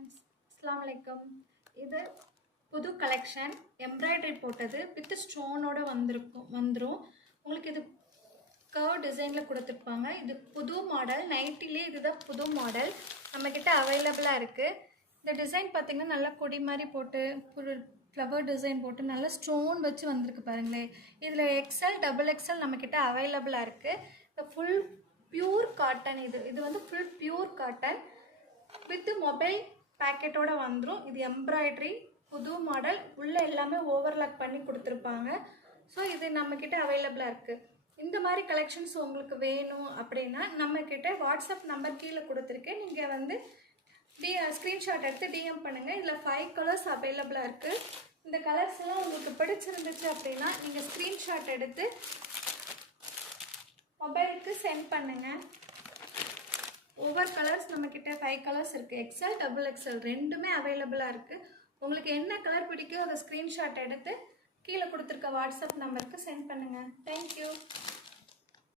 Friends, அஸ்ஸலாமு அலைக்கும். இது புது கலெக்ஷன் எம்ப்ராய்டரி போட்டது வித் ஸ்டோனோட வந்துடும். உங்களுக்கு இது கர்வ் டிசைனில் கொடுத்துருப்பாங்க. இது புது மாடல், நைட்டிலே இதுதான் புது மாடல் நம்மக்கிட்ட அவைலபிளாக இருக்குது. இந்த டிசைன் பார்த்திங்கன்னா நல்லா கொடி மாதிரி போட்டு ஒரு ஃப்ளவர் டிசைன் போட்டு நல்லா ஸ்டோன் வச்சு வந்திருக்கு பாருங்களேன். இதில் எக்ஸ்எல் டபுள் எக்ஸ்எல் நம்மக்கிட்ட அவைலபிளாக இருக்குது. இந்த ஃபுல் பியூர் காட்டன், இது வந்து full pure cotton with mobile பேக்கெட்டோட வந்துடும். இது எம்ப்ராய்டரி புது மாடல், உள்ளே எல்லாமே ஓவர்லாக் பண்ணி கொடுத்துருப்பாங்க. ஸோ இது நம்மக்கிட்ட அவைலபிளாக இருக்குது. இந்த மாதிரி கலெக்ஷன்ஸ் உங்களுக்கு வேணும் அப்படின்னா நம்மக்கிட்ட வாட்ஸ்அப் நம்பர் கீழே கொடுத்துருக்கேன். நீங்கள் வந்து ஸ்க்ரீன்ஷாட் எடுத்து டிஎம் பண்ணுங்கள். இதில் 5 கலர்ஸ் அவைலபிளாக இருக்குது. இந்த கலர்ஸ் எல்லாம் உங்களுக்கு பிடிச்சிருந்துச்சு அப்படின்னா நீங்கள் ஸ்க்ரீன்ஷாட் எடுத்து மொபைலுக்கு சென்ட் பண்ணுங்கள். ஒவ்வொரு கலர்ஸ் நம்மக்கிட்ட 5 கலர்ஸ் இருக்குது. எக்ஸ்எல் டபுள் எக்ஸ்எல் ரெண்டுமே அவைலபிளாக இருக்குது. உங்களுக்கு என்ன கலர் பிடிக்கும் அதை ஸ்க்ரீன்ஷாட் எடுத்து கீழே கொடுத்துருக்க வாட்ஸ்அப் நம்பருக்கு சென்ட் பண்ணுங்கள். தேங்க்யூ.